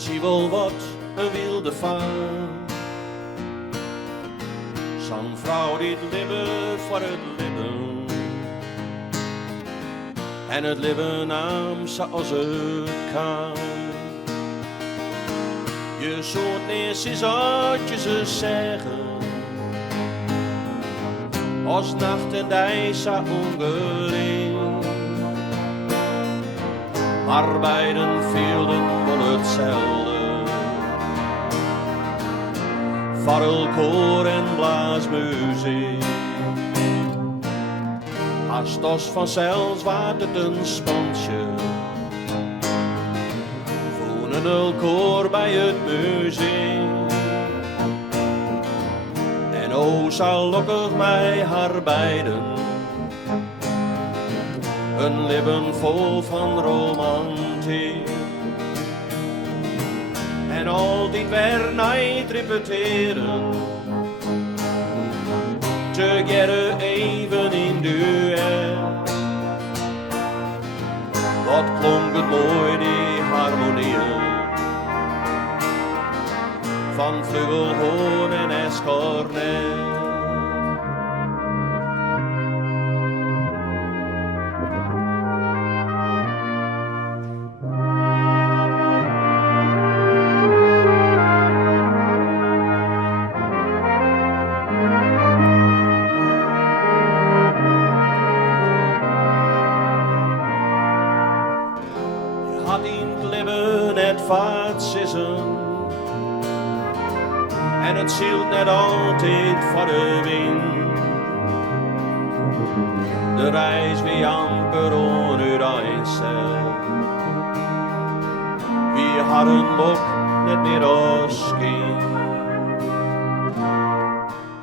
zie wel wat een wilde vaart. Zo'n vrouw die het leven voor het leven. En het leven nam zoals het kan. Je zult niet eens wat je ze zeggen. Als nacht en dag zo ongeling. Maar beiden vielden wel hetzelfde. Varrelkoor en blaasmuziek. Haast als vanzelfs waard het een spansje. Voelen elkaar bij het muziek. En o, zal lokkig mij haar beiden. Een leven vol van romantiek. En altijd weer niet repeteren. Together even in duet. Wat klonk het mooi die harmonieën. Van flugelhoorn en escornet. En het zielt net altijd voor de wind. De reis wie amper onuiteinzet. Wie hadden lok net meer als kind.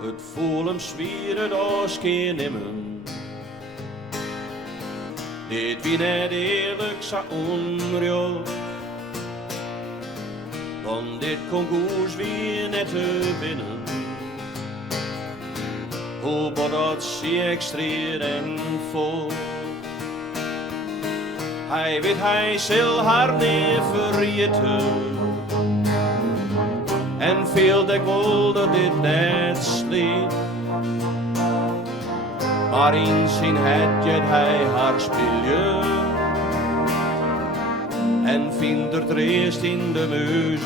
Het voelen zwieren als geen nimmen. Dit wie net eerlijk zo onrecht. Van dit concours weer net te winnen. Hoe wordt dat zie extreer en vol. Hij weet hij zal haar niet vergeten. En veel denk wel dat dit net sliep. Maar in zijn het hij haar spelen. En vindt er eerst in de muziek.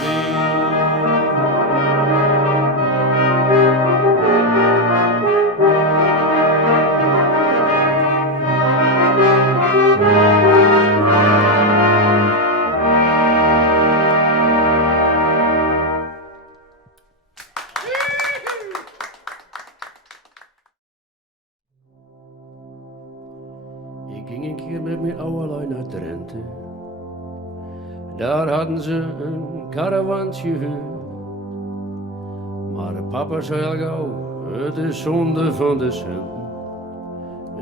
Ik ging een keer met mijn oude lui naar Drenthe. Daar hadden ze een caravantje gehuurd. Maar papa zei al gauw, het is zonde van de cent.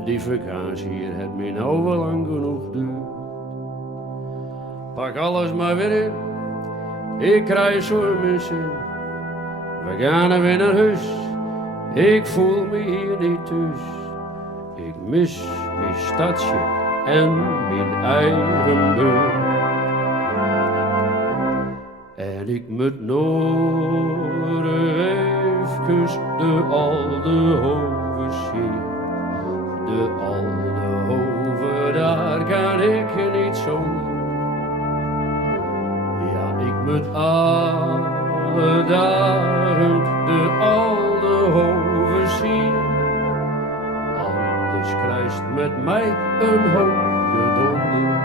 Die vakantie hier heeft me nou wel lang genoeg duur. Pak alles maar weer in, ik krijg zo'n missie. We gaan er weer naar huis, ik voel me hier niet thuis. Ik mis mijn stadje en mijn eigen deur. En ik moet nog even de oude hoven zien. De oude hoven, daar kan ik niet zonder. Ja, ik moet alle dagen de oude hoven zien. Anders krijgt met mij een hoge donder.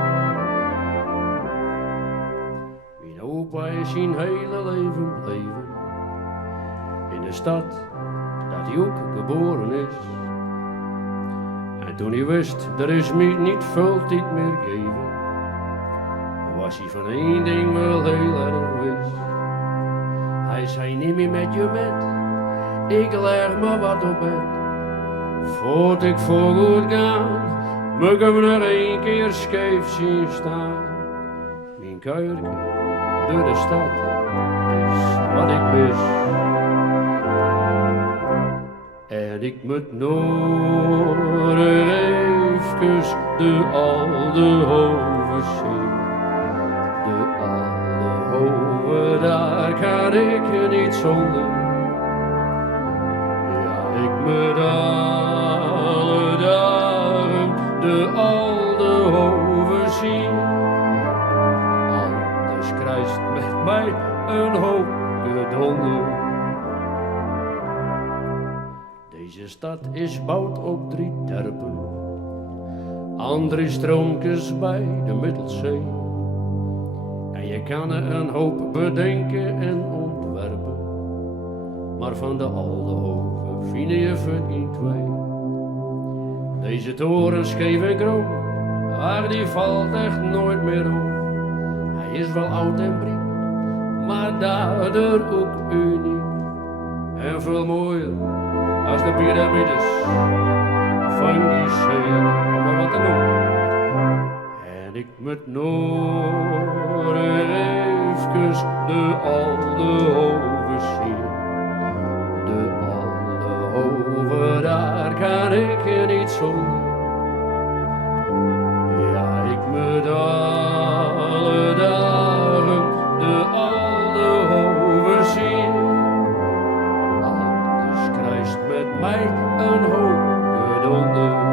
Opa is zijn hele leven bleven in de stad dat hij ook geboren is. En toen hij wist, er is me niet veel tijd meer geven, was hij van één ding wel heel erg wist. Hij zei niet meer met je met, ik leg me wat op bed. Voordat ik voorgoed ga, moet ik hem nog één keer scheef zien staan. Mijn kuiertje door de stad is wat ik mis. En ik moet nog even de oude hoven zien. De oude hoven. kan ik niet zonder. Ja, ik moet alle dagen de oude hoven zien. Anders krijgt met mij een hoop gedonder. Deze stad is bouwd op 3 terpen, aan 3 stroompjes bij de Middelzee. En je kan er een hoop bedenken en ontwerpen, maar van de oude hoven vind je geen 2. Deze toren scheef en krom, ach die valt echt nooit meer om. Hij is wel oud en briek, maar daardoor ook uniek. En veel mooier als de piramides van Gizeh, om maar wat te noemen. En ik moet nog even de oude hoven zien. De oude hoven, daar kan ik niet zonder. Ja, ik moet alle dagen de oude hoven zien. Anders krijgt met mij een hoop gedonder.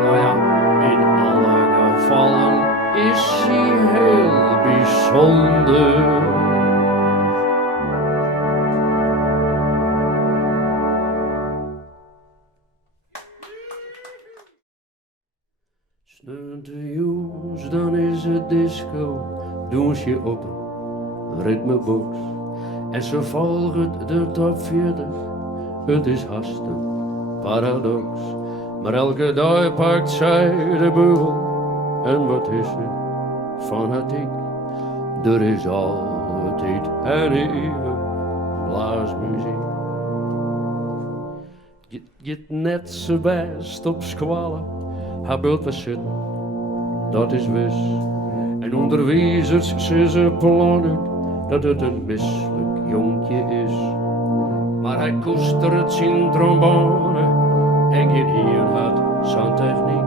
Nou ja, in alle gevallen is hij heel bijzonder. Sneeuwt de joes, dan is het disco, doen ze op een ritmebox. En ze volgen de top 40, het is haast een paradox. Maar elke dag pakt zij de beugel, en wat is ze fanatiek. Er is altijd en eeuwig blaasmuziek. Je net zo best op squallen, haar beeld was zitten, dat is wis. En onderwijzers ze plannen dat het een misselijk jonkje is. Maar hij koestert zijn trombone en geen eer had zijn techniek.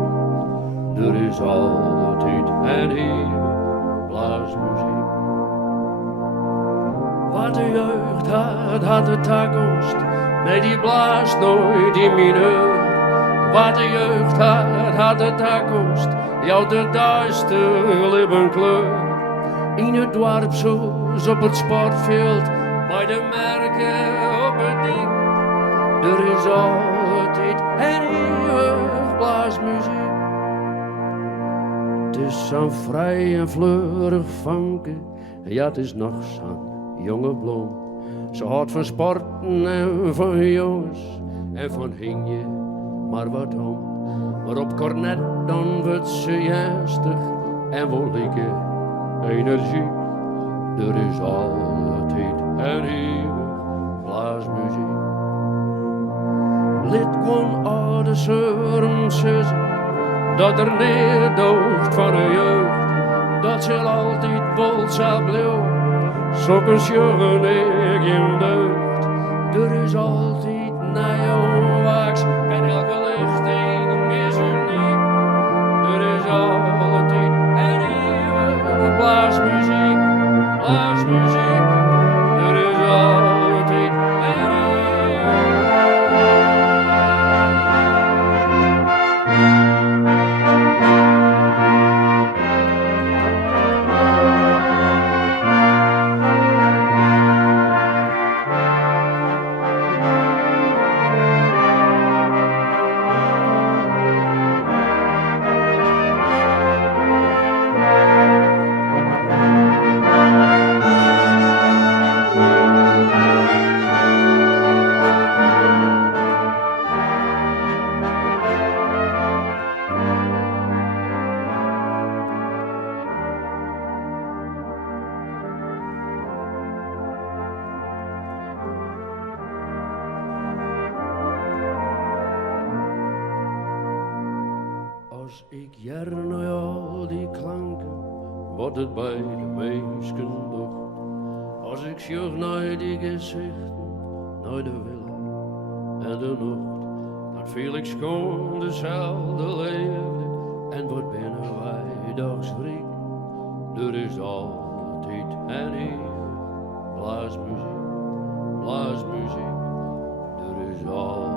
Er is altijd en eeuwig blaasmuziek. Wat de jeugd had de toekomst, nee die blaast nooit die mineur. Wat de jeugd had de toekomst, jou de duister lippenkleur. In het dorp zoals op het sportveld, bij de merken op het dik. Er is altijd en eeuwig blaasmuziek. Het is zo'n vrij en fleurig vanken, ja het is nog zo'n jonge bloem. Ze houdt van sporten en van jongens en van hing je maar wat om. Maar op cornet dan wordt ze juistig en vol lieke energie. Er is altijd en eeuwig blaasmuziek. Lid kon oude zeuren zussen, dat er neerdoogt van de jeugd. Dat zal altijd bol zal blijven, zo'n jongen ik in deugd. Er is altijd naar jou waaks en elke lichting is uniek. Er is altijd en eeuwig blaasmuziek, blaasmuziek. Er is altijd en eeuwig. jaren na al die klanken, wordt het bij de meesten doch. Als ik sjoeg naar die gezichten, naar de willen en de nacht, dan viel ik schoon dezelfde leefde en wordt binnen wij dagsriek. Er is altijd en hier blaasmuziek, blaasmuziek, er is altijd.